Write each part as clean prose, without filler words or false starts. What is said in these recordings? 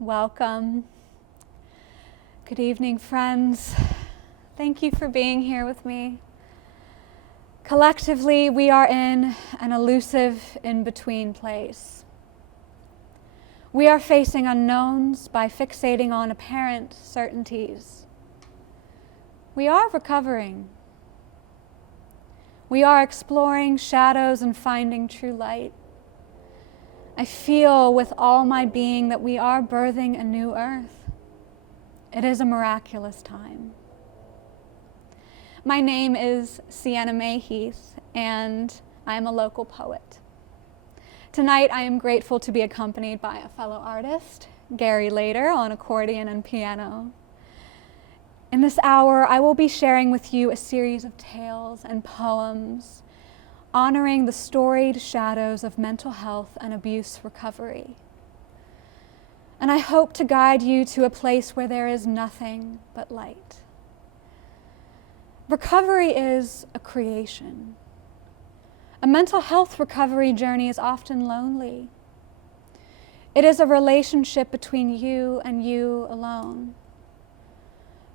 Welcome. Good evening, friends. Thank you for being here with me. Collectively, we are in an elusive in-between place. We are facing unknowns by fixating on apparent certainties. We are recovering. We are exploring shadows and finding true light. I feel with all my being that we are birthing a new earth. It is a miraculous time. My name is Sienna Mae Heath, and I am a local poet. Tonight, I am grateful to be accompanied by a fellow artist, Gary Lader, on accordion and piano. In this hour, I will be sharing with you a series of tales and poems honoring the storied shadows of mental health and abuse recovery. And I hope to guide you to a place where there is nothing but light. Recovery is a creation. A mental health recovery journey is often lonely. It is a relationship between you and you alone.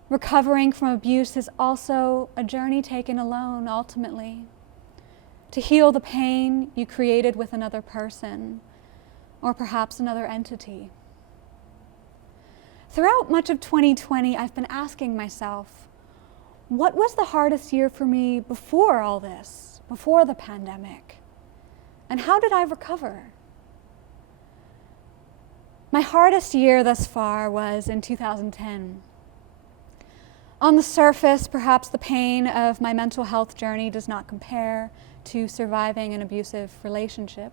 Recovering from abuse is also a journey taken alone, ultimately, to heal the pain you created with another person, or perhaps another entity. Throughout much of 2020, I've been asking myself, what was the hardest year for me before all this, before the pandemic? And how did I recover? My hardest year thus far was in 2010. On the surface, perhaps the pain of my mental health journey does not compare to surviving an abusive relationship.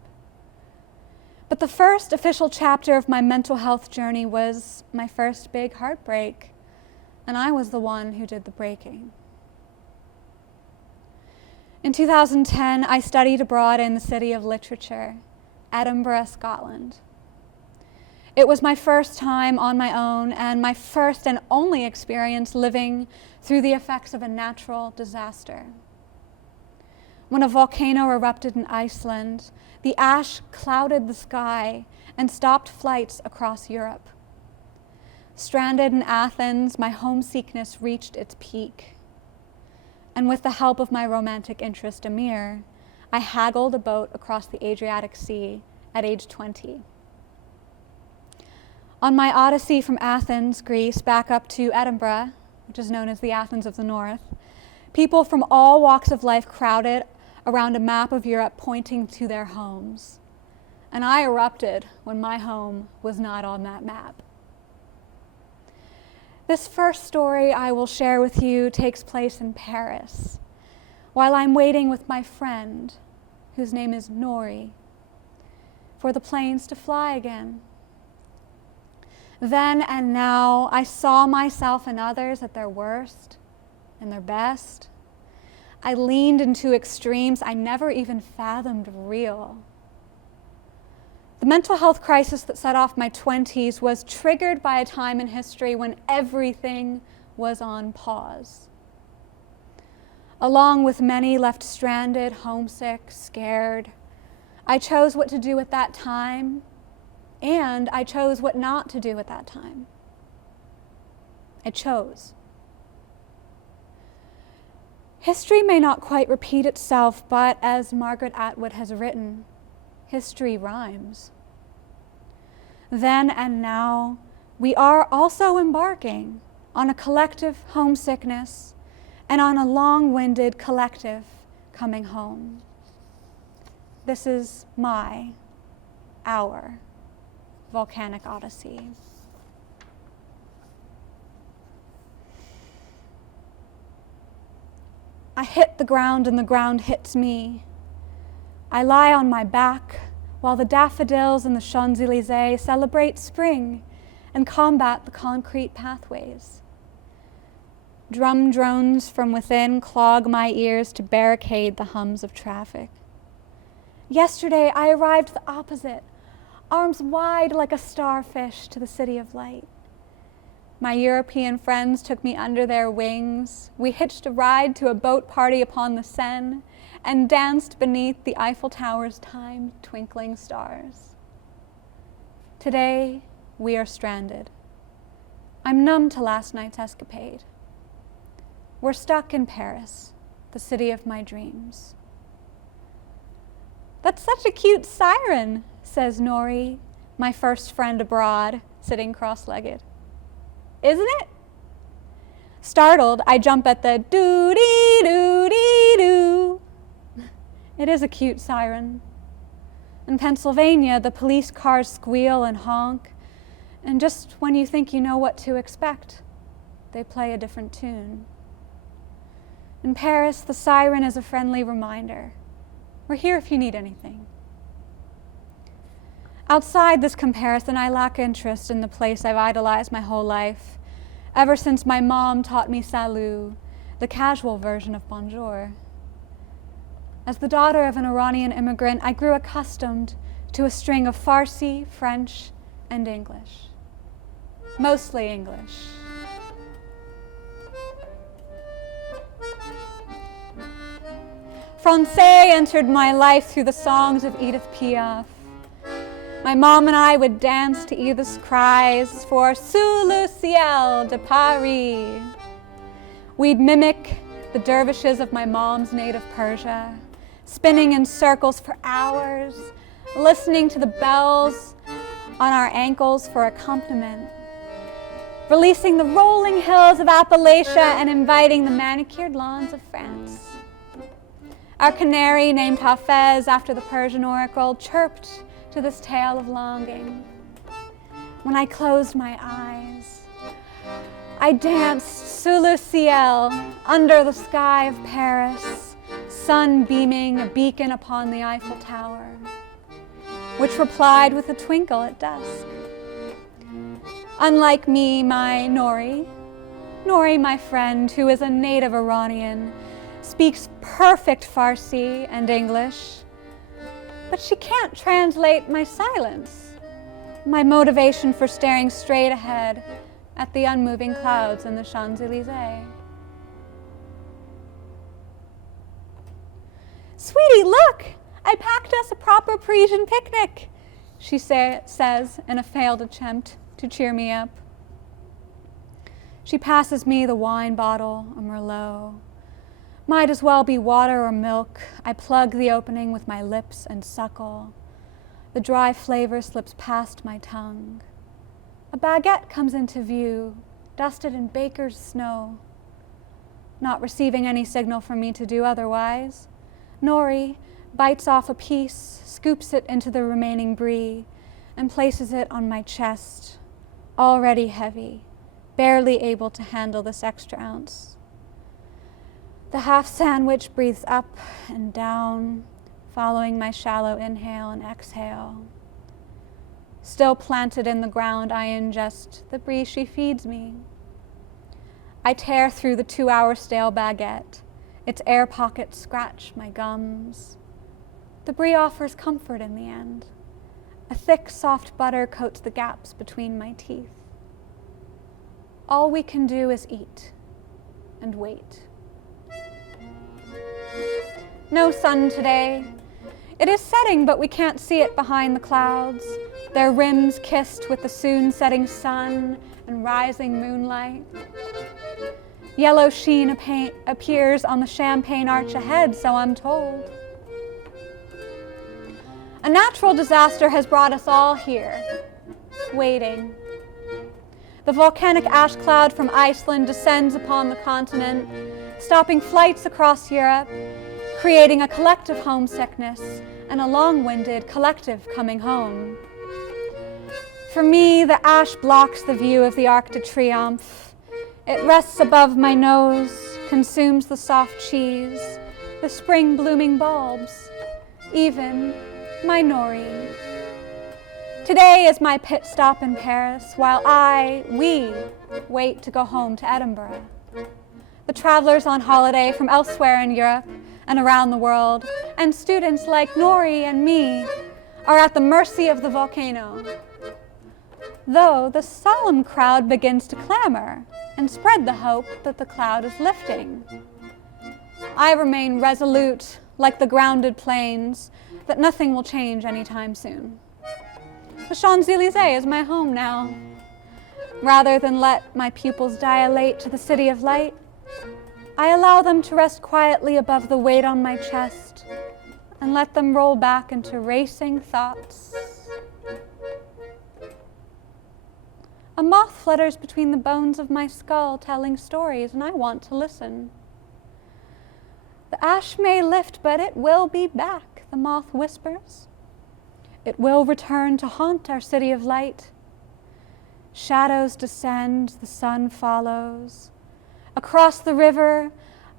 But the first official chapter of my mental health journey was my first big heartbreak, and I was the one who did the breaking. In 2010, I studied abroad in the city of literature, Edinburgh, Scotland. It was my first time on my own and my first and only experience living through the effects of a natural disaster. When a volcano erupted in Iceland, the ash clouded the sky and stopped flights across Europe. Stranded in Athens, my homesickness reached its peak. And with the help of my romantic interest, Amir, I haggled a boat across the Adriatic Sea at age 20. On my odyssey from Athens, Greece, back up to Edinburgh, which is known as the Athens of the North, people from all walks of life crowded around a map of Europe pointing to their homes. And I erupted when my home was not on that map. This first story I will share with you takes place in Paris, while I'm waiting with my friend, whose name is Nori, for the planes to fly again. Then and now, I saw myself and others at their worst and their best. I leaned into extremes I never even fathomed real. The mental health crisis that set off my 20s was triggered by a time in history when everything was on pause. Along with many left stranded, homesick, scared, I chose what to do at that time, and I chose what not to do at that time. I chose. History may not quite repeat itself, but as Margaret Atwood has written, history rhymes. Then and now, we are also embarking on a collective homesickness and on a long-winded collective coming home. This is our volcanic odyssey. I hit the ground and the ground hits me. I lie on my back while the daffodils in the Champs-Élysées celebrate spring and combat the concrete pathways. Drum drones from within clog my ears to barricade the hums of traffic. Yesterday, I arrived the opposite, arms wide like a starfish to the city of light. My European friends took me under their wings. We hitched a ride to a boat party upon the Seine and danced beneath the Eiffel Tower's time-twinkling stars. Today, we are stranded. I'm numb to last night's escapade. We're stuck in Paris, the city of my dreams. That's such a cute siren, says Nori, my first friend abroad, sitting cross-legged. Isn't it? Startled, I jump at the doo-dee-doo-dee-doo. It is a cute siren. In Pennsylvania, the police cars squeal and honk, and just when you think you know what to expect, they play a different tune. In Paris, the siren is a friendly reminder. We're here if you need anything. Outside this comparison, I lack interest in the place I've idolized my whole life, ever since my mom taught me salut, the casual version of bonjour. As the daughter of an Iranian immigrant, I grew accustomed to a string of Farsi, French, and English. Mostly English. Francais entered my life through the songs of Edith Piaf. My mom and I would dance to Edith's cries for Sous le ciel de Paris. We'd mimic the dervishes of my mom's native Persia, spinning in circles for hours, listening to the bells on our ankles for accompaniment, releasing the rolling hills of Appalachia and inviting the manicured lawns of France. Our canary, named Hafez after the Persian oracle, chirped to this tale of longing. When I closed my eyes, I danced sous le ciel, under the sky of Paris, sun beaming a beacon upon the Eiffel Tower, which replied with a twinkle at dusk. Unlike me, my Nori, my friend, who is a native Iranian, speaks perfect Farsi and English, but she can't translate my silence, my motivation for staring straight ahead at the unmoving clouds in the Champs-Élysées. Sweetie, look! I packed us a proper Parisian picnic, she says in a failed attempt to cheer me up. She passes me the wine bottle, a Merlot. Might as well be water or milk. I plug the opening with my lips and suckle. The dry flavor slips past my tongue. A baguette comes into view, dusted in baker's snow. Not receiving any signal from me to do otherwise, Nori bites off a piece, scoops it into the remaining brie, and places it on my chest, already heavy, barely able to handle this extra ounce. The half sandwich breathes up and down, following my shallow inhale and exhale. Still planted in the ground, I ingest the brie she feeds me. I tear through the 2-hour stale baguette. Its air pockets scratch my gums. The brie offers comfort in the end. A thick, soft butter coats the gaps between my teeth. All we can do is eat and wait. No sun today. It is setting, but we can't see it behind the clouds, their rims kissed with the soon setting sun and rising moonlight. Yellow sheen appears on the champagne arch ahead, so I'm told. A natural disaster has brought us all here, waiting. The volcanic ash cloud from Iceland descends upon the continent, stopping flights across Europe, creating a collective homesickness and a long-winded collective coming home. For me, the ash blocks the view of the Arc de Triomphe. It rests above my nose, consumes the soft cheese, the spring blooming bulbs, even my Nori. Today is my pit stop in Paris, while we wait to go home to Edinburgh. The travelers on holiday from elsewhere in Europe and around the world, and students like Nori and me, are at the mercy of the volcano. Though the solemn crowd begins to clamor and spread the hope that the cloud is lifting. I remain resolute, like the grounded plains, that nothing will change anytime soon. The Champs-Élysées is my home now. Rather than let my pupils dilate to the city of light, I allow them to rest quietly above the weight on my chest and let them roll back into racing thoughts. A moth flutters between the bones of my skull, telling stories, and I want to listen. The ash may lift, but it will be back, the moth whispers. It will return to haunt our city of light. Shadows descend, the sun follows. Across the river,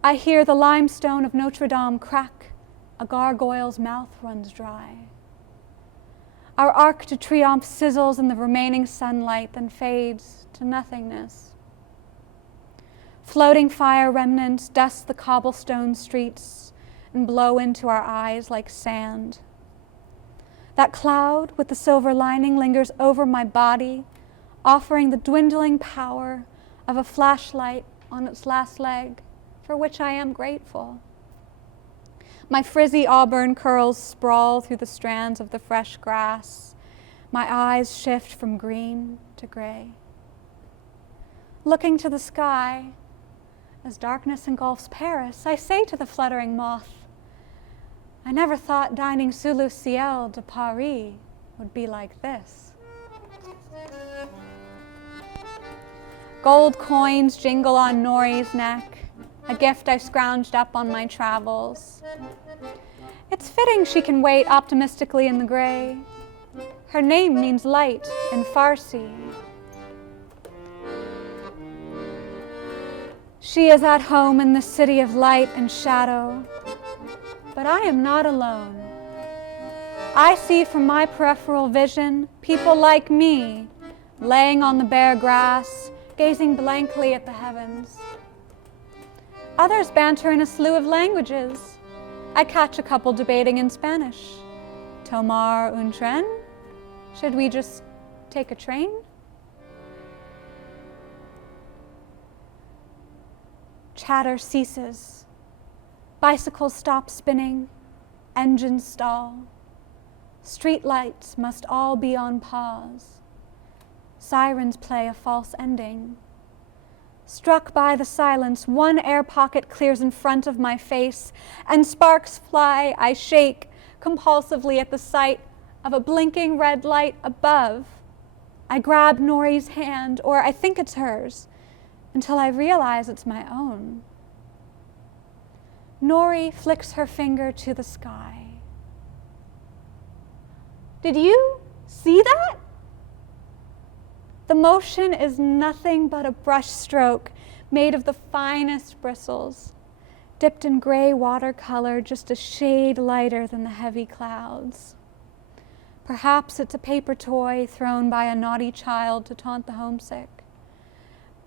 I hear the limestone of Notre Dame crack. A gargoyle's mouth runs dry. Our Arc de Triomphe sizzles in the remaining sunlight, then fades to nothingness. Floating fire remnants dust the cobblestone streets and blow into our eyes like sand. That cloud with the silver lining lingers over my body, offering the dwindling power of a flashlight on its last leg, for which I am grateful. My frizzy auburn curls sprawl through the strands of the fresh grass. My eyes shift from green to gray. Looking to the sky, as darkness engulfs Paris, I say to the fluttering moth, I never thought dining sous le ciel de Paris would be like this. Gold coins jingle on Nori's neck, a gift I scrounged up on my travels. It's fitting she can wait optimistically in the gray. Her name means light in Farsi. She is at home in the city of light and shadow, but I am not alone. I see from my peripheral vision people like me, laying on the bare grass, gazing blankly at the heavens. Others banter in a slew of languages. I catch a couple debating in Spanish. Tomar un tren? Should we just take a train? Chatter ceases. Bicycles stop spinning. Engines stall. Street lights must all be on pause. Sirens play a false ending. Struck by the silence, one air pocket clears in front of my face, and sparks fly. I shake compulsively at the sight of a blinking red light above. I grab Nori's hand, or I think it's hers, until I realize it's my own. Nori flicks her finger to the sky. Did you see that? The motion is nothing but a brush stroke made of the finest bristles, dipped in gray watercolor just a shade lighter than the heavy clouds. Perhaps it's a paper toy thrown by a naughty child to taunt the homesick.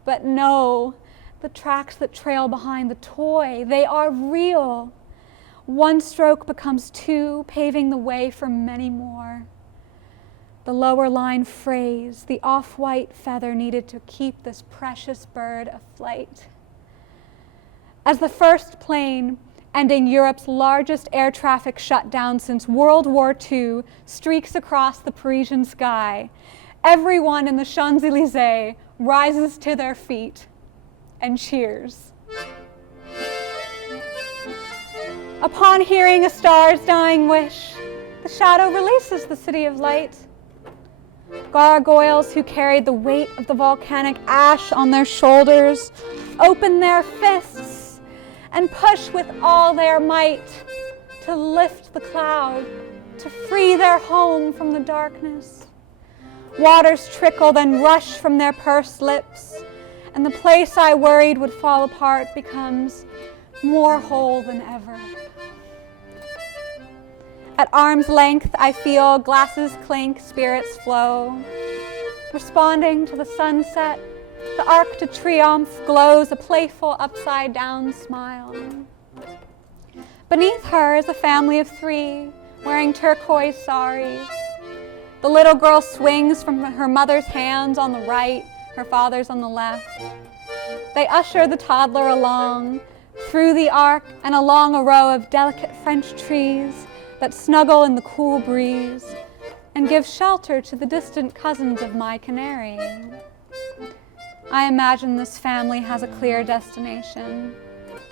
But no, the tracks that trail behind the toy, they are real. One stroke becomes two, paving the way for many more. The lower line phrase, the off-white feather needed to keep this precious bird aflight. As the first plane, ending Europe's largest air traffic shutdown since World War II, streaks across the Parisian sky, everyone in the Champs-Élysées rises to their feet and cheers. Upon hearing a star's dying wish, the shadow releases the city of light. Gargoyles who carried the weight of the volcanic ash on their shoulders open their fists and push with all their might to lift the cloud, to free their home from the darkness. Waters trickle, then rush from their pursed lips, and the place I worried would fall apart becomes more whole than ever. At arm's length, I feel glasses clink, spirits flow. Responding to the sunset, the Arc de Triomphe glows a playful upside-down smile. Beneath her is a family of three, wearing turquoise saris. The little girl swings from her mother's hands on the right, her father's on the left. They usher the toddler along, through the arc and along a row of delicate French trees that snuggle in the cool breeze, and and give shelter to the distant cousins of my canary. I imagine this family has a clear destination,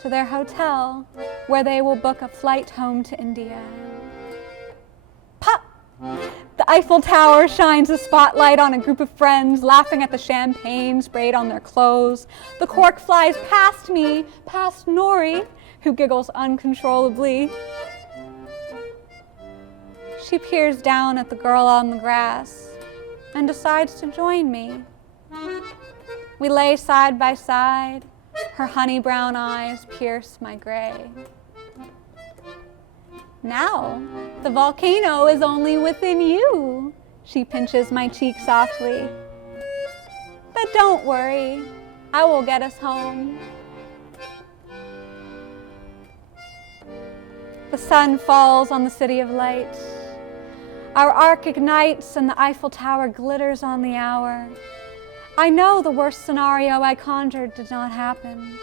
to their hotel, where they will book a flight home to India. Pop! The Eiffel Tower shines a spotlight on a group of friends laughing at the champagne sprayed on their clothes. The cork flies past me, past Nori, who giggles uncontrollably. She peers down at the girl on the grass and decides to join me. We lay side by side. Her honey brown eyes pierce my gray. Now, the volcano is only within you, she pinches my cheek softly. But don't worry, I will get us home. The sun falls on the city of light. Our arc ignites and the Eiffel Tower glitters on the hour. I know the worst scenario I conjured did not happen.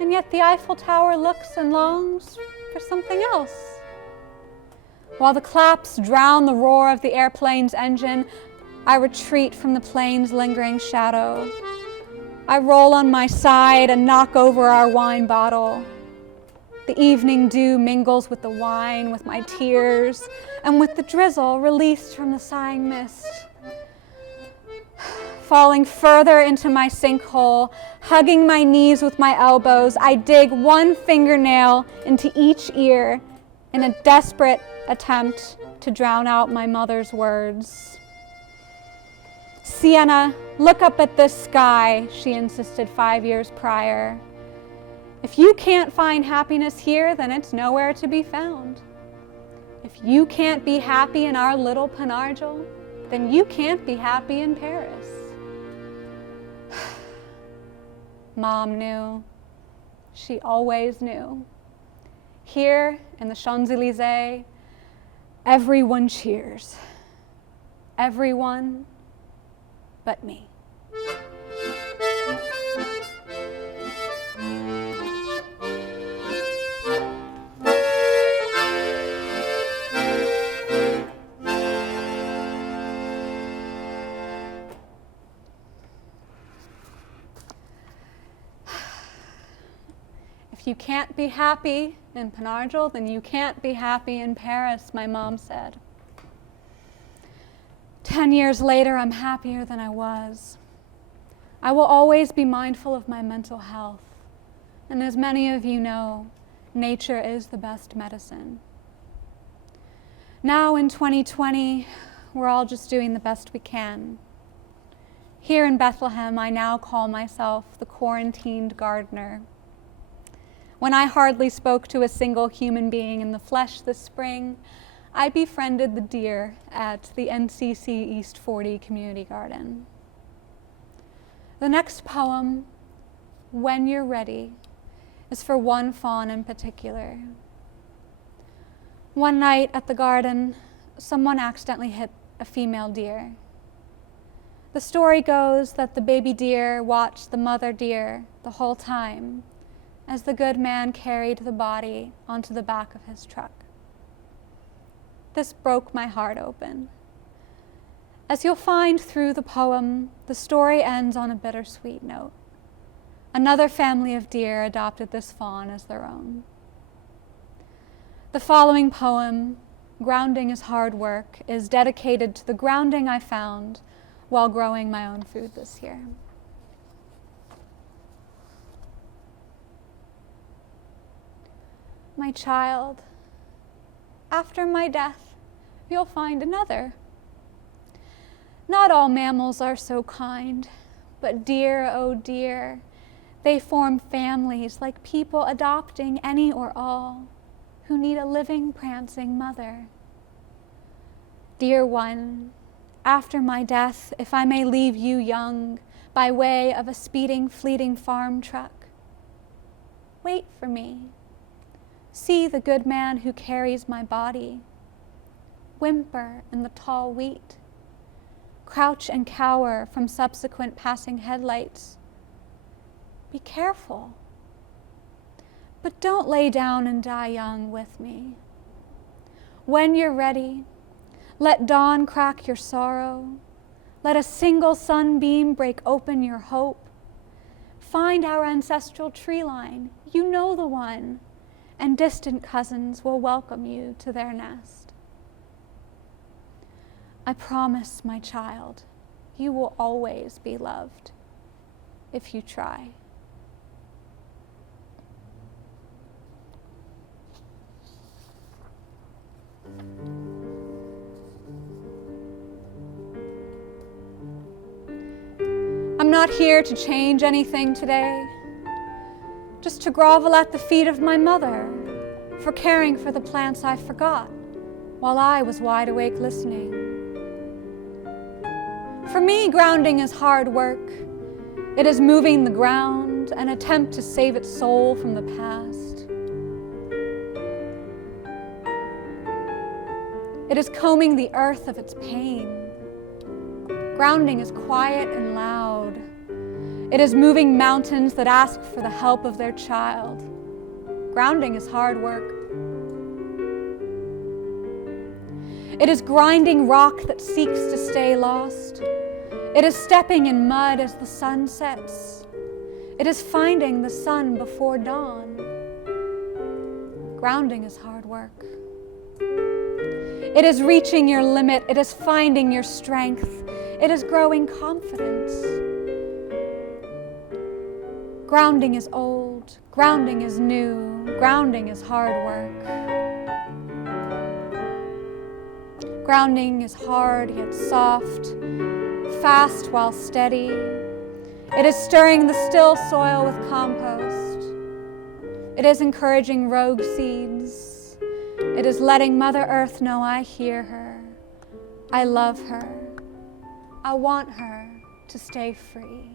And yet the Eiffel Tower looks and longs for something else. While the claps drown the roar of the airplane's engine, I retreat from the plane's lingering shadow. I roll on my side and knock over our wine bottle. The evening dew mingles with the wine, with my tears, and with the drizzle released from the sighing mist. Falling further into my sinkhole, hugging my knees with my elbows, I dig one fingernail into each ear in a desperate attempt to drown out my mother's words. Sienna, look up at this sky, she insisted 5 years prior. If you can't find happiness here, then it's nowhere to be found. If you can't be happy in our little Penargil, then you can't be happy in Paris. Mom knew. She always knew. Here in the Champs-Élysées, everyone cheers. Everyone but me. If you can't be happy in Penargil, then you can't be happy in Paris, my mom said. 10 years later, I'm happier than I was. I will always be mindful of my mental health. And as many of you know, nature is the best medicine. Now in 2020, we're all just doing the best we can. Here in Bethlehem, I now call myself the quarantined gardener. When I hardly spoke to a single human being in the flesh this spring, I befriended the deer at the NCC East 40 Community Garden. The next poem, When You're Ready, is for one fawn in particular. One night at the garden, someone accidentally hit a female deer. The story goes that the baby deer watched the mother deer the whole time as the good man carried the body onto the back of his truck. This broke my heart open. As you'll find through the poem, the story ends on a bittersweet note. Another family of deer adopted this fawn as their own. The following poem, Grounding is Hard Work, is dedicated to the grounding I found while growing my own food this year. My child, after my death, you'll find another. Not all mammals are so kind, but dear, oh dear, they form families like people adopting any or all who need a living, prancing mother. Dear one, after my death, if I may leave you young by way of a speeding, fleeting farm truck, wait for me. See the good man who carries my body. Whimper in the tall wheat. Crouch and cower from subsequent passing headlights. Be careful. But don't lay down and die young with me. When you're ready, Let dawn crack your sorrow. Let a single sunbeam break open your hope. Find our ancestral tree line, you know the one, and distant cousins will welcome you to their nest. I promise, my child, you will always be loved if you try. I'm not here to change anything today, just to grovel at the feet of my mother for caring for the plants I forgot while I was wide awake listening. For me, grounding is hard work. It is moving the ground, an attempt to save its soul from the past. It is combing the earth of its pain. Grounding is quiet and loud. It is moving mountains that ask for the help of their child. Grounding is hard work. It is grinding rock that seeks to stay lost. It is stepping in mud as the sun sets. It is finding the sun before dawn. Grounding is hard work. It is reaching your limit. It is finding your strength. It is growing confidence. Grounding is old. Grounding is new. Grounding is hard work. Grounding is hard yet soft, fast while steady. It is stirring the still soil with compost. It is encouraging rogue seeds. It is letting Mother Earth know I hear her. I love her. I want her to stay free.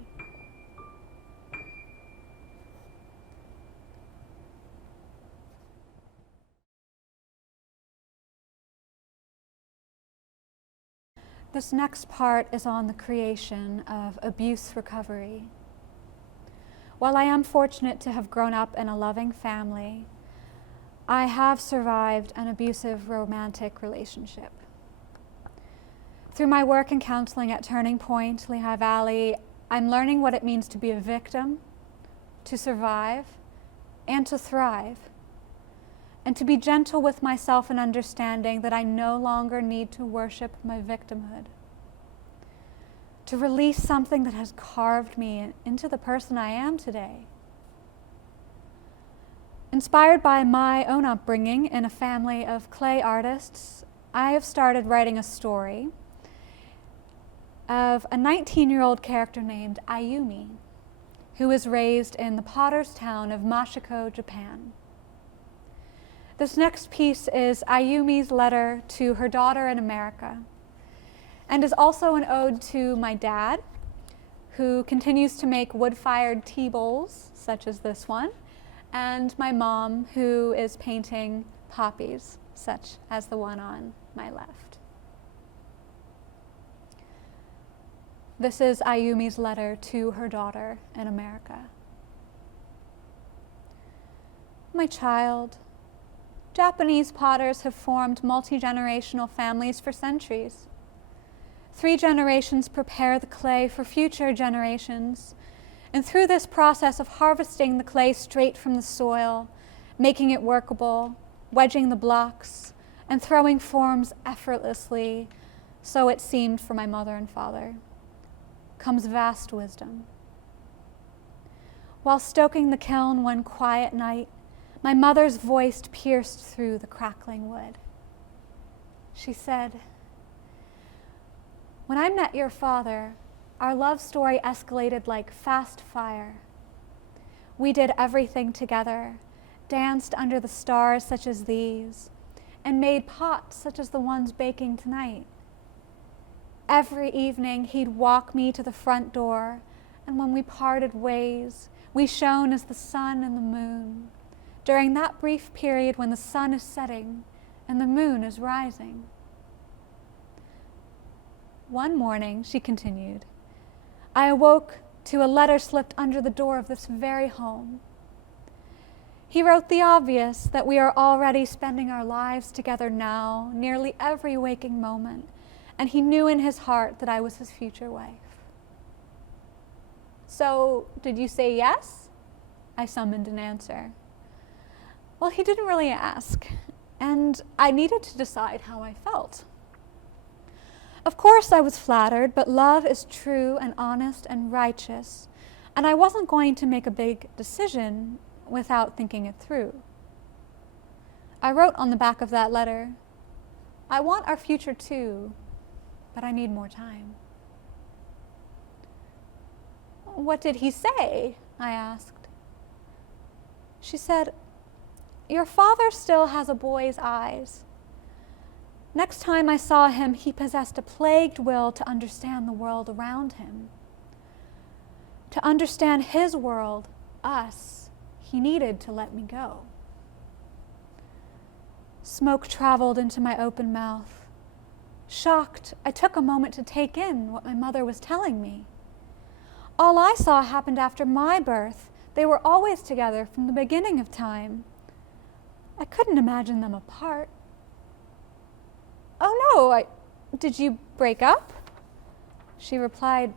This next part is on the creation of abuse recovery. While I am fortunate to have grown up in a loving family, I have survived an abusive romantic relationship. Through my work in counseling at Turning Point, Lehigh Valley, I'm learning what it means to be a victim, to survive, and to thrive, and to be gentle with myself in understanding that I no longer need to worship my victimhood, to release something that has carved me into the person I am today. Inspired by my own upbringing in a family of clay artists, I have started writing a story of a 19-year-old character named Ayumi, who was raised in the potter's town of Mashiko, Japan. This next piece is Ayumi's letter to her daughter in America, and is also an ode to my dad, who continues to make wood-fired tea bowls, such as this one, and my mom, who is painting poppies, such as the one on my left. This is Ayumi's letter to her daughter in America. My child, Japanese potters have formed multi-generational families for centuries. 3 generations prepare the clay for future generations, and through this process of harvesting the clay straight from the soil, making it workable, wedging the blocks, and throwing forms effortlessly, so it seemed for my mother and father, comes vast wisdom. While stoking the kiln one quiet night, my mother's voice pierced through the crackling wood. She said, "When I met your father, our love story escalated like fast fire. We did everything together, danced under the stars such as these, and made pots such as the ones baking tonight. Every evening he'd walk me to the front door, and when we parted ways, we shone as the sun and the moon, during that brief period when the sun is setting and the moon is rising." One morning, she continued, I awoke to a letter slipped under the door of this very home. He wrote the obvious, that we are already spending our lives together now, nearly every waking moment, and he knew in his heart that I was his future wife. "So, did you say yes?" I summoned an answer. Well, he didn't really ask, and I needed to decide how I felt. Of course I was flattered, but love is true and honest and righteous, and I wasn't going to make a big decision without thinking it through. I wrote on the back of that letter, "I want our future too, but I need more time." "What did he say?" I asked. She said, "Your father still has a boy's eyes. Next time I saw him, he possessed a plagued will to understand the world around him. To understand his world, us, he needed to let me go." Smoke traveled into my open mouth. Shocked, I took a moment to take in what my mother was telling me. All I saw happened after my birth. They were always together from the beginning of time. I couldn't imagine them apart. "Oh no, did you break up?" She replied,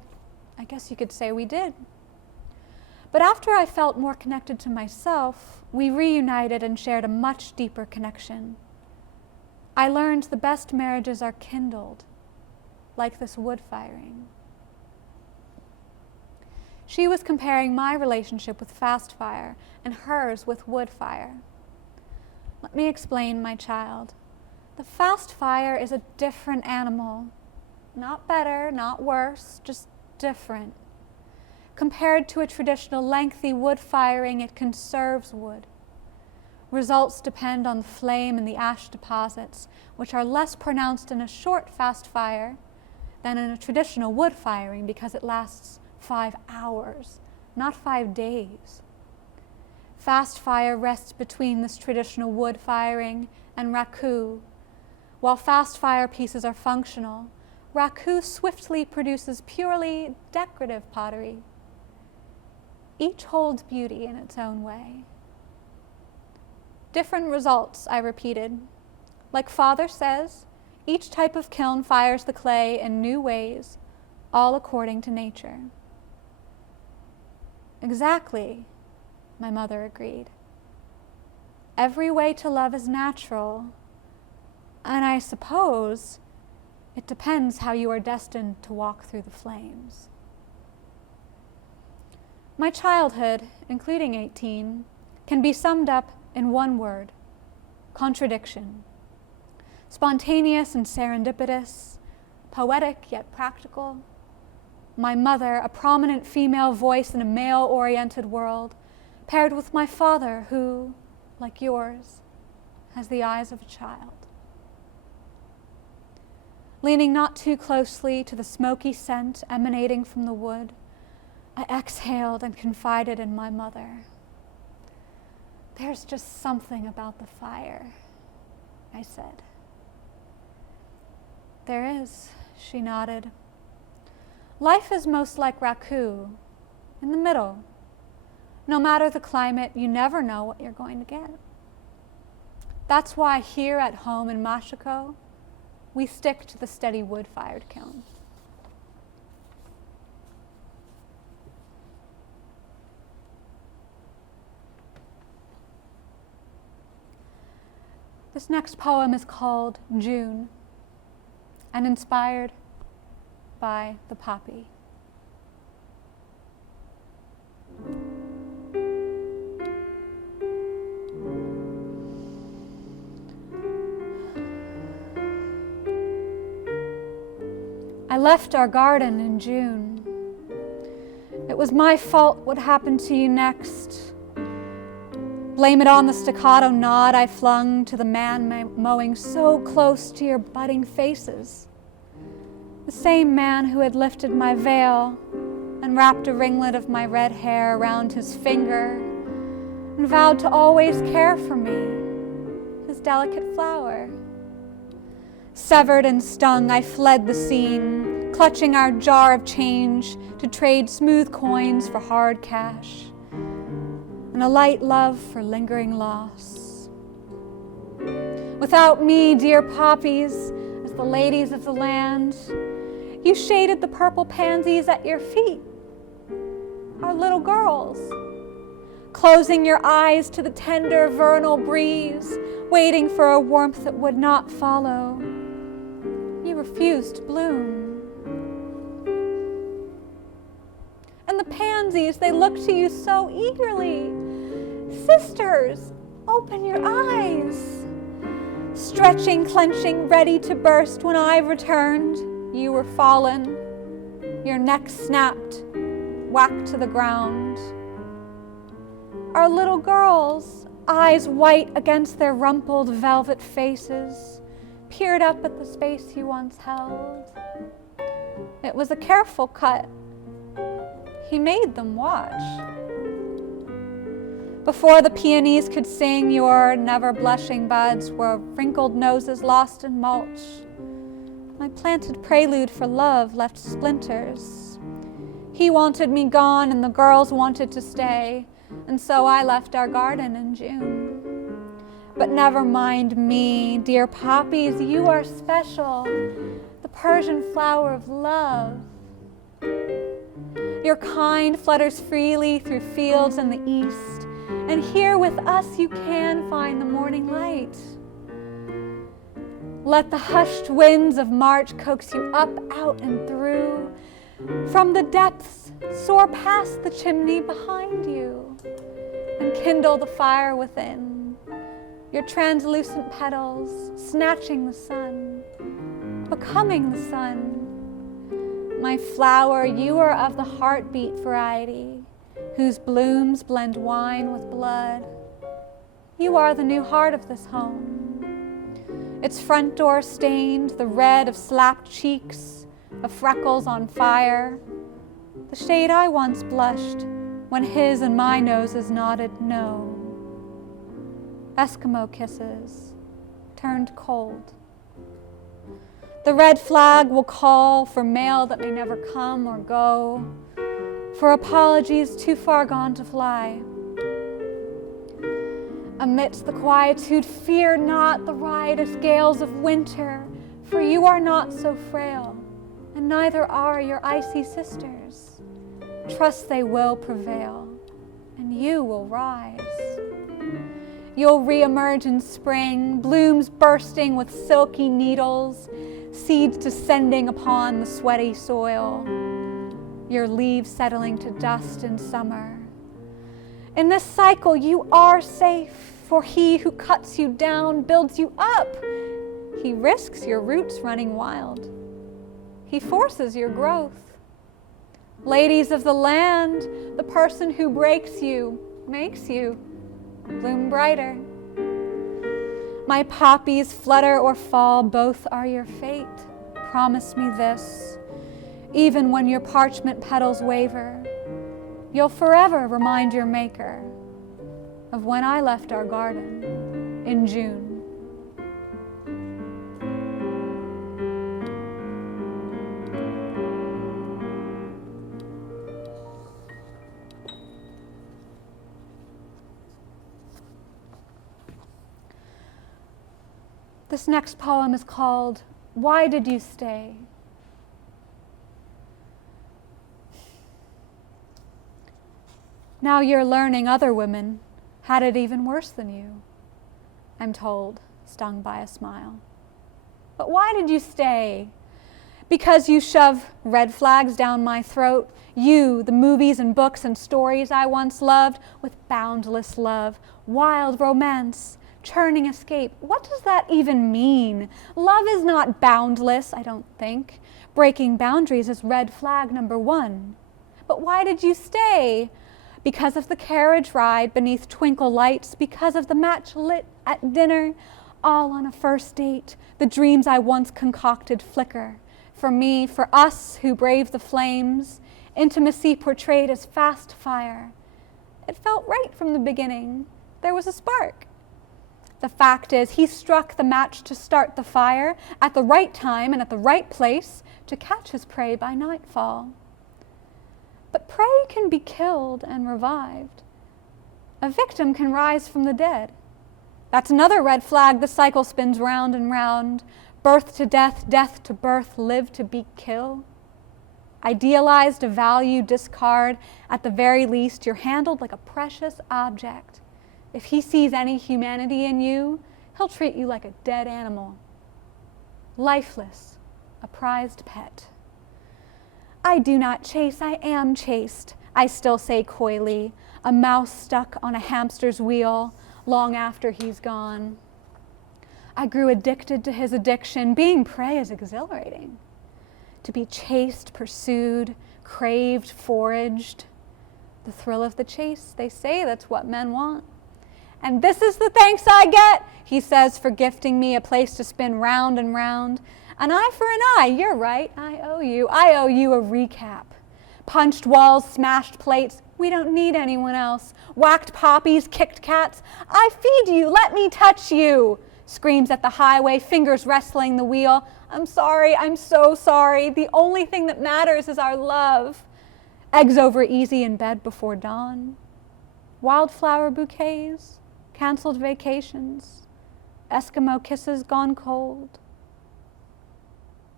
"I guess you could say we did." But after I felt more connected to myself, we reunited and shared a much deeper connection. I learned the best marriages are kindled, like this wood firing. She was comparing my relationship with fast fire and hers with wood fire. Let me explain, my child. The fast fire is a different animal. Not better, not worse, just different. Compared to a traditional lengthy wood firing, it conserves wood. Results depend on the flame and the ash deposits, which are less pronounced in a short fast fire than in a traditional wood firing because it lasts 5 hours, not 5 days. Fast fire rests between this traditional wood firing and raku. While fast fire pieces are functional, raku swiftly produces purely decorative pottery. Each holds beauty in its own way. Different results, I repeated. Like Father says, each type of kiln fires the clay in new ways, all according to nature. Exactly, my mother agreed. Every way to love is natural, and I suppose it depends how you are destined to walk through the flames. My childhood, including 18, can be summed up in one word: contradiction. Spontaneous and serendipitous, poetic yet practical. My mother, a prominent female voice in a male-oriented world, paired with my father who, like yours, has the eyes of a child. Leaning not too closely to the smoky scent emanating from the wood, I exhaled and confided in my mother. "There's just something about the fire," I said. "There is," she nodded. "Life is most like raku, in the middle. No matter the climate, you never know what you're going to get. That's why here at home in Mashiko, we stick to the steady wood-fired kiln." This next poem is called June and inspired by the poppy. I left our garden in June. It was my fault what happened to you next. Blame it on the staccato nod I flung to the man mowing so close to your budding faces. The same man who had lifted my veil and wrapped a ringlet of my red hair around his finger and vowed to always care for me, his delicate flower. Severed and stung, I fled the scene, clutching our jar of change to trade smooth coins for hard cash. and a light love for lingering loss. Without me, dear poppies, as the ladies of the land, you shaded the purple pansies at your feet, our little girls, closing your eyes to the tender vernal breeze, waiting for a warmth that would not follow. You refused to bloom. And the pansies, they look to you so eagerly. Sisters, open your eyes. Stretching, clenching, ready to burst when I returned, you were fallen, your neck snapped, whacked to the ground. Our little girls, eyes white against their rumpled velvet faces, peered up at the space you once held. It was a careful cut. He made them watch. Before the peonies could sing, your never-blushing buds were wrinkled noses lost in mulch. My planted prelude for love left splinters. He wanted me gone and the girls wanted to stay, and so I left our garden in June. But never mind me, dear poppies, you are special, the Persian flower of love. Your kind flutters freely through fields in the east, and here with us you can find the morning light. Let the hushed winds of March coax you up, out, and through. From the depths, soar past the chimney behind you, and kindle the fire within. Your translucent petals, snatching the sun, becoming the sun. My flower, you are of the heartbeat variety, whose blooms blend wine with blood. You are the new heart of this home. Its front door stained, the red of slapped cheeks, of freckles on fire. The shade I once blushed when his and my noses nodded no. Eskimo kisses turned cold. The red flag will call for mail that may never come or go, for apologies too far gone to fly. Amidst the quietude, fear not the riotous gales of winter, for you are not so frail, and neither are your icy sisters. Trust they will prevail, and you will rise. You'll reemerge in spring, blooms bursting with silky needles, seeds descending upon the sweaty soil, your leaves settling to dust in summer. In this cycle, you are safe, for he who cuts you down builds you up. He risks your roots running wild. He forces your growth. Ladies of the land, the person who breaks you makes you bloom brighter. My poppies flutter or fall, both are your fate. Promise me this, even when your parchment petals waver, you'll forever remind your maker of when I left our garden in June. This next poem is called, Why Did You Stay? Now you're learning other women had it even worse than you, I'm told, stung by a smile. But why did you stay? Because you shove red flags down my throat, you, the movies and books and stories I once loved, with boundless love, wild romance, churning escape. What does that even mean? Love is not boundless, I don't think. Breaking boundaries is red flag number 1. But why did you stay? Because of the carriage ride beneath twinkle lights, because of the match lit at dinner, all on a first date, the dreams I once concocted flicker. For me, for us who brave the flames, intimacy portrayed as fast fire. It felt right from the beginning. There was a spark. The fact is, he struck the match to start the fire at the right time and at the right place to catch his prey by nightfall. But prey can be killed and revived. A victim can rise from the dead. That's another red flag. The cycle spins round and round. Birth to death, death to birth, live to be kill. Idealized, a value, discard. At the very least, you're handled like a precious object. If he sees any humanity in you, he'll treat you like a dead animal. Lifeless, a prized pet. I do not chase, I am chased, I still say coyly, a mouse stuck on a hamster's wheel long after he's gone. I grew addicted to his addiction. Being prey is exhilarating. To be chased, pursued, craved, foraged. The thrill of the chase, they say that's what men want. And this is the thanks I get, he says, for gifting me a place to spin round and round. An eye for an eye, you're right, I owe you a recap. Punched walls, smashed plates, we don't need anyone else. Whacked poppies, kicked cats, I feed you, let me touch you. Screams at the highway, fingers wrestling the wheel. I'm sorry, I'm so sorry, the only thing that matters is our love. Eggs over easy in bed before dawn. Wildflower bouquets, canceled vacations, Eskimo kisses gone cold.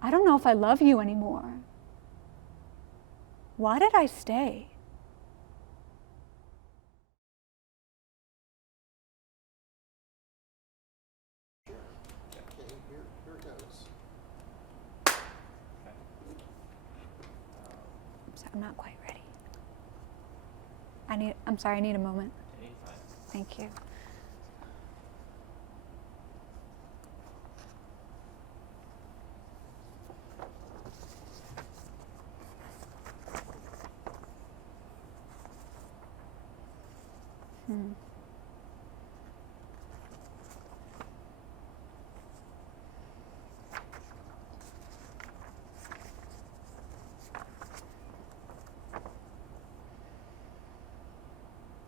I don't know if I love you anymore. Why did I stay? Okay, here it goes. So I'm not quite ready. I'm sorry, I need a moment. Thank you.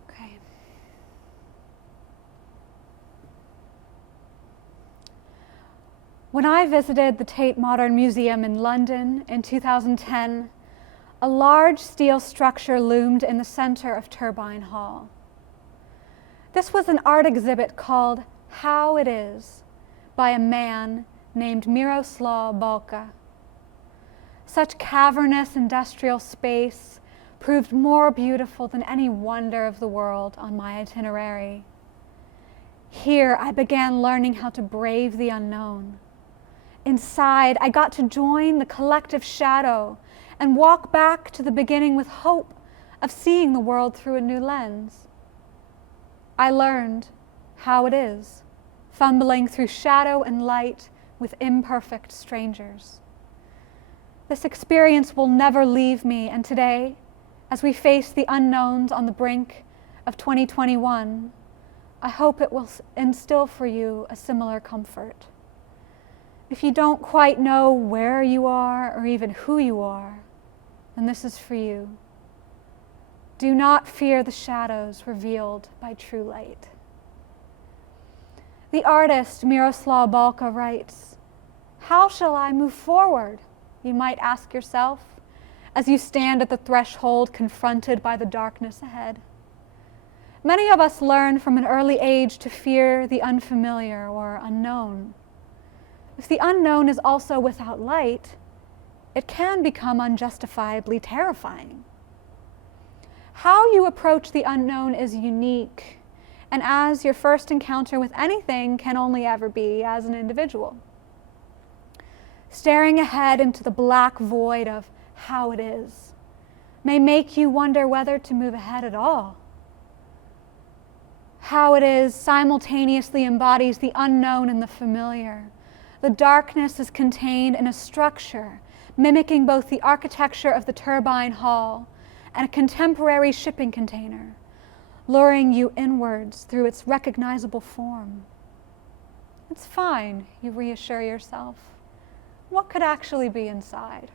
Okay. When I visited the Tate Modern Museum in London in 2010, a large steel structure loomed in the center of Turbine Hall. This was an art exhibit called How It Is by a man named Miroslav Balka. Such cavernous industrial space proved more beautiful than any wonder of the world on my itinerary. Here I began learning how to brave the unknown. Inside, I got to join the collective shadow and walk back to the beginning with hope of seeing the world through a new lens. I learned how it is, fumbling through shadow and light with imperfect strangers. This experience will never leave me, and today, as we face the unknowns on the brink of 2021, I hope it will instill for you a similar comfort. If you don't quite know where you are or even who you are, then this is for you. Do not fear the shadows revealed by true light. The artist Miroslav Balka writes, "How shall I move forward?" you might ask yourself as you stand at the threshold confronted by the darkness ahead. Many of us learn from an early age to fear the unfamiliar or unknown. If the unknown is also without light, it can become unjustifiably terrifying. How you approach the unknown is unique, and as your first encounter with anything can only ever be as an individual. Staring ahead into the black void of how it is may make you wonder whether to move ahead at all. How it is simultaneously embodies the unknown and the familiar. The darkness is contained in a structure mimicking both the architecture of the turbine hall and a contemporary shipping container, luring you inwards through its recognizable form. It's fine, you reassure yourself. What could actually be inside?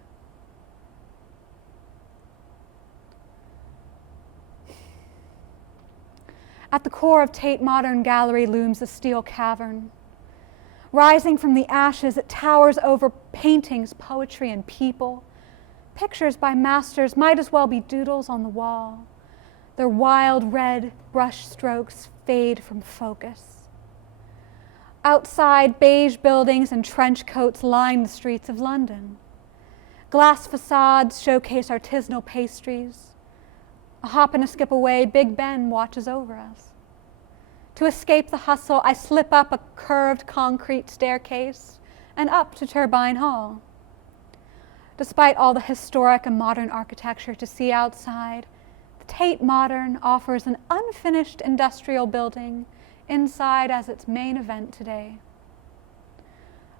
At the core of Tate Modern Gallery looms a steel cavern. Rising from the ashes, it towers over paintings, poetry, and people. Pictures by masters might as well be doodles on the wall. Their wild red brush strokes fade from focus. Outside, beige buildings and trench coats line the streets of London. Glass facades showcase artisanal pastries. A hop and a skip away, Big Ben watches over us. To escape the hustle, I slip up a curved concrete staircase and up to Turbine Hall. Despite all the historic and modern architecture to see outside, the Tate Modern offers an unfinished industrial building inside as its main event today.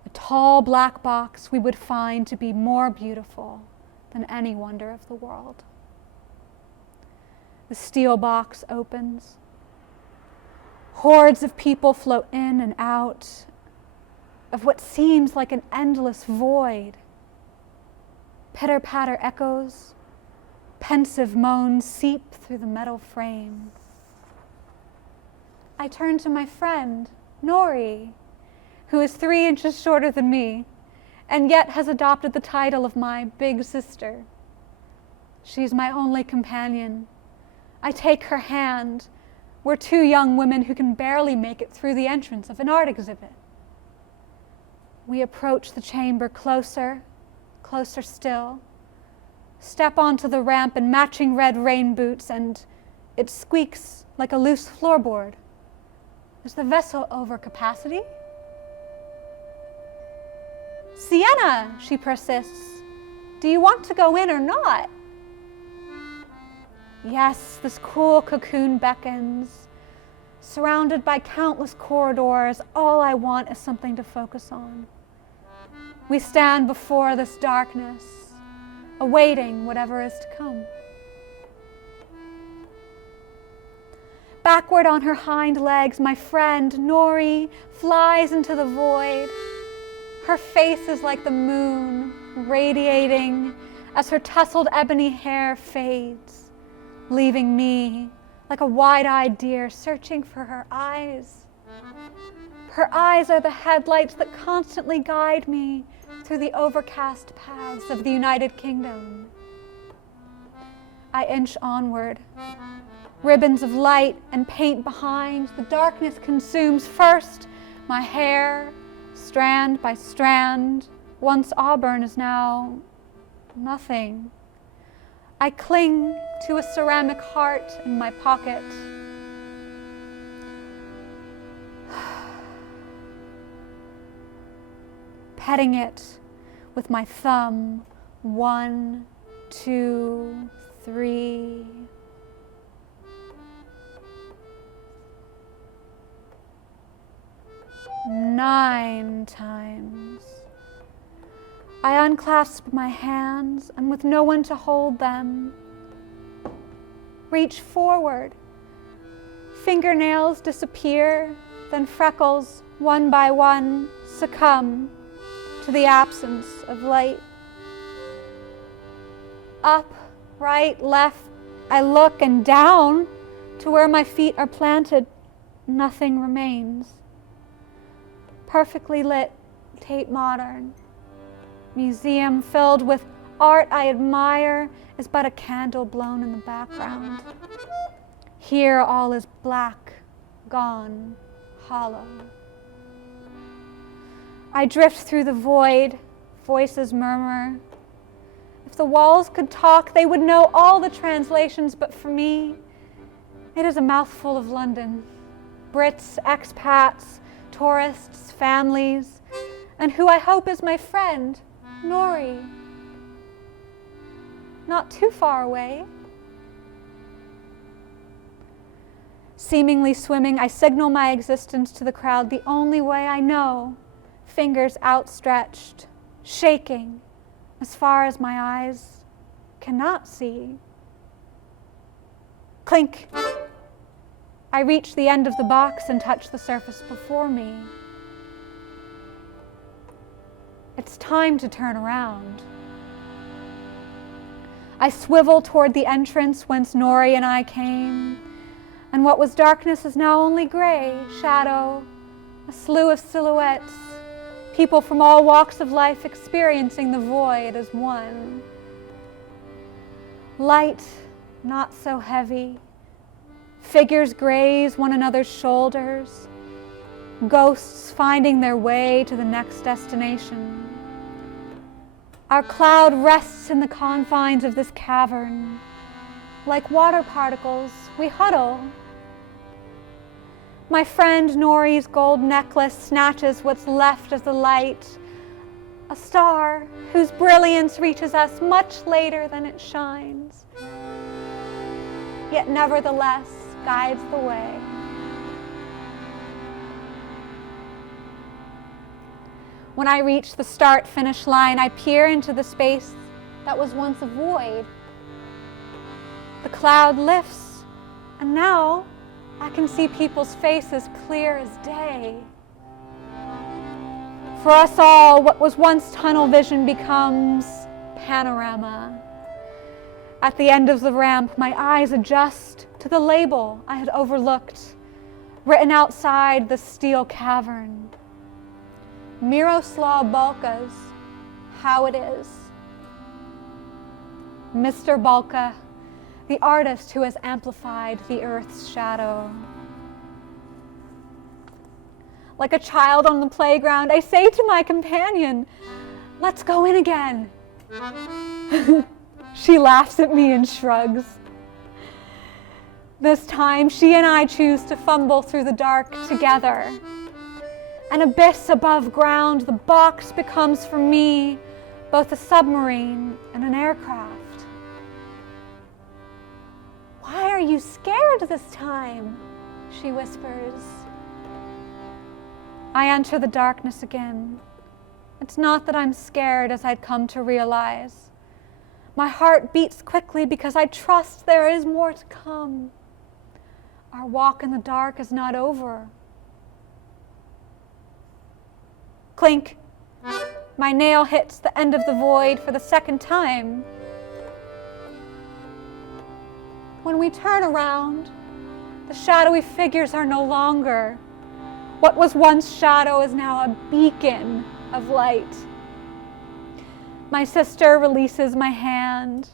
A tall black box we would find to be more beautiful than any wonder of the world. The steel box opens. Hordes of people flow in and out of what seems like an endless void. Pitter-patter echoes, pensive moans seep through the metal frame. I turn to my friend, Nori, who is 3 inches shorter than me, and yet has adopted the title of my big sister. She's my only companion. I take her hand. We're 2 young women who can barely make it through the entrance of an art exhibit. We approach the chamber closer still, step onto the ramp in matching red rain boots, and it squeaks like a loose floorboard. Is the vessel over capacity? Sienna, she persists, do you want to go in or not? Yes, this cool cocoon beckons. Surrounded by countless corridors, all I want is something to focus on. We stand before this darkness, awaiting whatever is to come. Backward on her hind legs, my friend, Nori, flies into the void. Her face is like the moon, radiating as her tousled ebony hair fades, leaving me like a wide-eyed deer searching for her eyes. Her eyes are the headlights that constantly guide me through the overcast paths of the United Kingdom. I inch onward. Ribbons of light and paint behind, the darkness consumes first my hair, strand by strand. Once auburn is now nothing. I cling to a ceramic heart in my pocket. Petting it with my thumb. 1, 2, 3. Nine times. I unclasp my hands, and with no one to hold them, reach forward. Fingernails disappear, then freckles, one by one, succumb to the absence of light. Up, right, left, I look, and down to where my feet are planted, nothing remains. Perfectly lit Tate Modern. Museum filled with art I admire is but a candle blown in the background. Here all is black, gone, hollow. I drift through the void, voices murmur. If the walls could talk, they would know all the translations, but for me, it is a mouthful of London. Brits, expats, tourists, families, and who I hope is my friend, Nori. Not too far away. Seemingly swimming, I signal my existence to the crowd the only way I know, fingers outstretched, shaking as far as my eyes cannot see. Clink. I reach the end of the box and touch the surface before me. It's time to turn around. I swivel toward the entrance whence Nori and I came, and what was darkness is now only gray, shadow, a slew of silhouettes, people from all walks of life experiencing the void as one. Light, not so heavy, Figures graze one another's shoulders, ghosts finding their way to the next destination. Our cloud rests in the confines of this cavern. Like water particles, we huddle. My friend Nori's gold necklace snatches what's left of the light, a star whose brilliance reaches us much later than it shines, yet nevertheless guides the way. When I reach the start-finish line, I peer into the space that was once a void. The cloud lifts, and now I can see people's faces clear as day. For us all, what was once tunnel vision becomes panorama. At the end of the ramp, my eyes adjust to the label I had overlooked, written outside the steel cavern. Miroslav Balka's How It Is. Mr. Balka, the artist who has amplified the earth's shadow. Like a child on the playground, I say to my companion, "Let's go in again." She laughs at me and shrugs. This time, she and I choose to fumble through the dark together. An abyss above ground, the box becomes for me both a submarine and an aircraft. "Why are you scared this time?" she whispers. I enter the darkness again. It's not that I'm scared, as I'd come to realize. My heart beats quickly because I trust there is more to come. Our walk in the dark is not over. Clink. My nail hits the end of the void for the second time. When we turn around, the shadowy figures are no longer. What was once shadow is now a beacon of light. My sister releases my hand.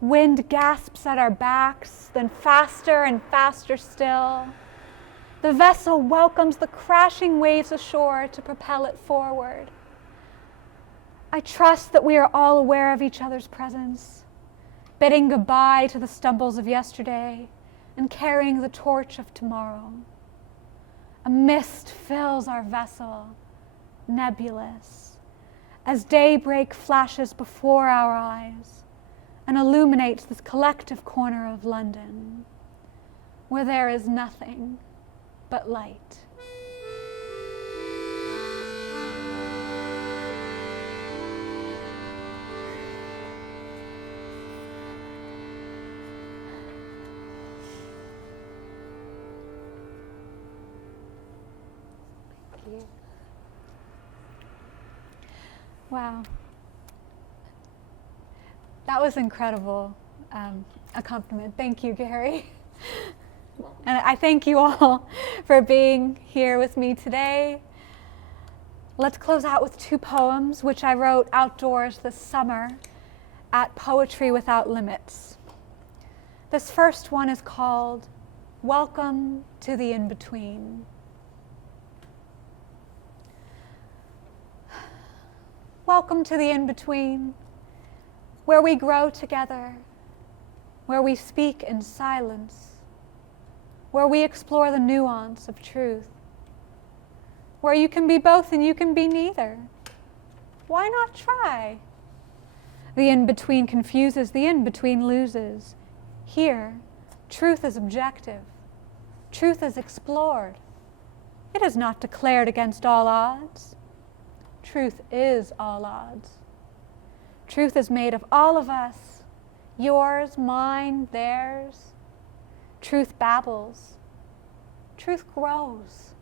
Wind gasps at our backs, then faster and faster still. The vessel welcomes the crashing waves ashore to propel it forward. I trust that we are all aware of each other's presence, bidding goodbye to the stumbles of yesterday and carrying the torch of tomorrow. A mist fills our vessel, nebulous, as daybreak flashes before our eyes and illuminates this collective corner of London, where there is nothing but light. Thank you. Wow. That was incredible accompaniment. Thank you, Gary. And I thank you all for being here with me today. Let's close out with two poems which I wrote outdoors this summer at Poetry Without Limits. This first one is called Welcome to the In-Between. Welcome to the in-between, where we grow together, where we speak in silence, where we explore the nuance of truth, where you can be both and you can be neither. Why not try? The in-between confuses, the in-between loses. Here, truth is objective. Truth is explored. It is not declared against all odds. Truth is all odds. Truth is made of all of us, yours, mine, theirs. Truth babbles. Truth grows.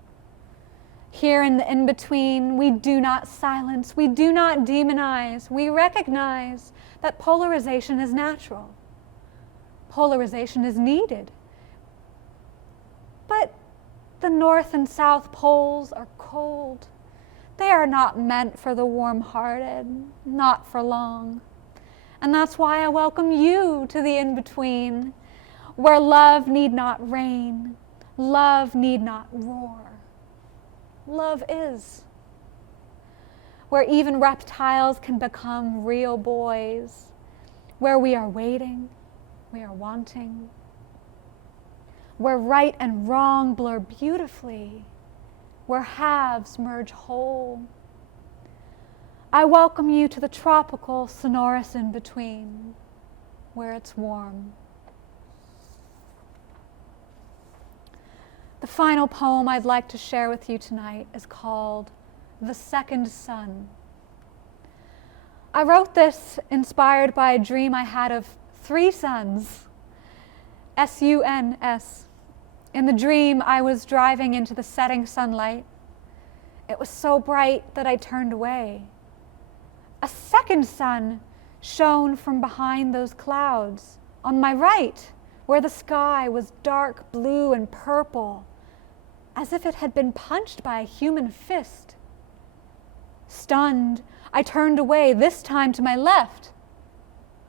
Here in the in-between, we do not silence, we do not demonize. We recognize that polarization is natural. Polarization is needed. But the North and South poles are cold. They are not meant for the warm-hearted, not for long. And that's why I welcome you to the in-between, where love need not reign, love need not roar. Love is. Where even reptiles can become real boys, where we are waiting, we are wanting, where right and wrong blur beautifully, where halves merge whole. I welcome you to the tropical sonorous in-between, where it's warm. The final poem I'd like to share with you tonight is called The Second Sun. I wrote this inspired by a dream I had of 3 suns, S-U-N-S. In the dream, I was driving into the setting sunlight. It was so bright that I turned away. A second sun shone from behind those clouds on my right, where the sky was dark blue and purple, as if it had been punched by a human fist. Stunned, I turned away, this time to my left,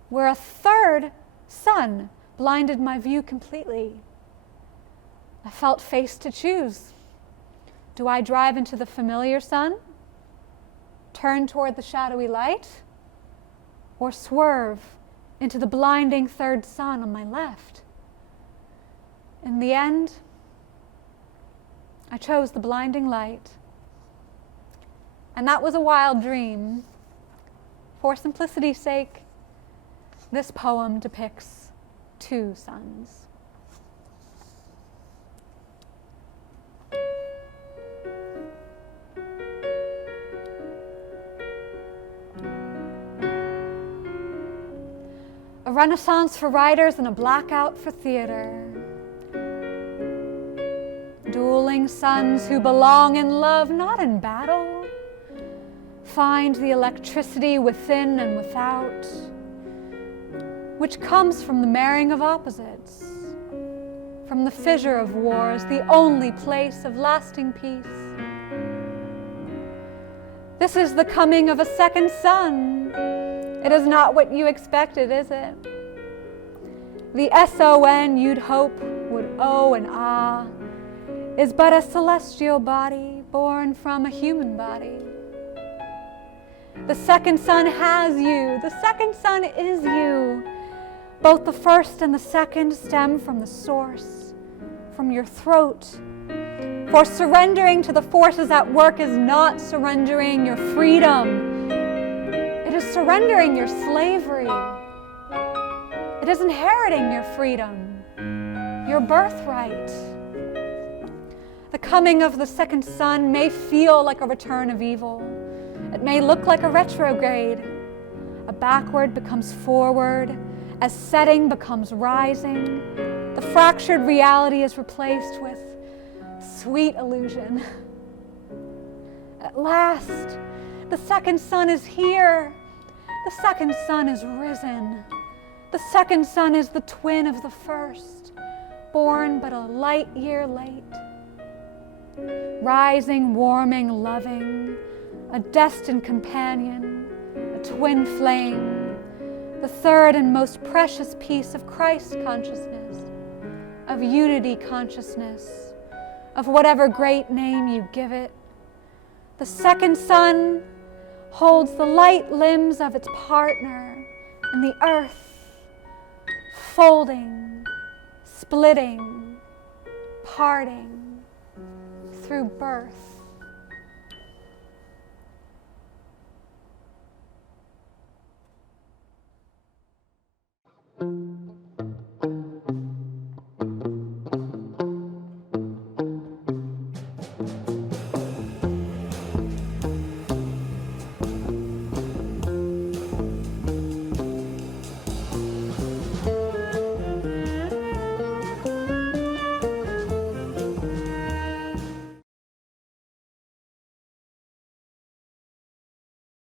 where a third sun blinded my view completely. I felt faced to choose. Do I drive into the familiar sun, turn toward the shadowy light, or swerve into the blinding third sun on my left? In the end, I chose the blinding light. And that was a wild dream. For simplicity's sake, this poem depicts 2 suns. A renaissance for writers and a blackout for theater. Dueling suns who belong in love, not in battle. Find the electricity within and without, which comes from the marrying of opposites, from the fissure of wars, the only place of lasting peace. This is the coming of a second sun. It is not what you expected, is it? The S-O-N you'd hope would O and ah is but a celestial body born from a human body. The second sun has you. The second sun is you. Both the first and the second stem from the source, from your throat. For surrendering to the forces at work is not surrendering your freedom. It is surrendering your slavery. It is inheriting your freedom, your birthright. The coming of the second sun may feel like a return of evil. It may look like a retrograde. A backward becomes forward, as setting becomes rising. The fractured reality is replaced with sweet illusion. At last, the second sun is here. The second sun is risen. The second sun is the twin of the first, born but a light year late. Rising, warming, loving, a destined companion, a twin flame, the third and most precious piece of Christ consciousness, of unity consciousness, of whatever great name you give it. The second sun holds the light limbs of its partner in the earth, folding, splitting, parting through birth.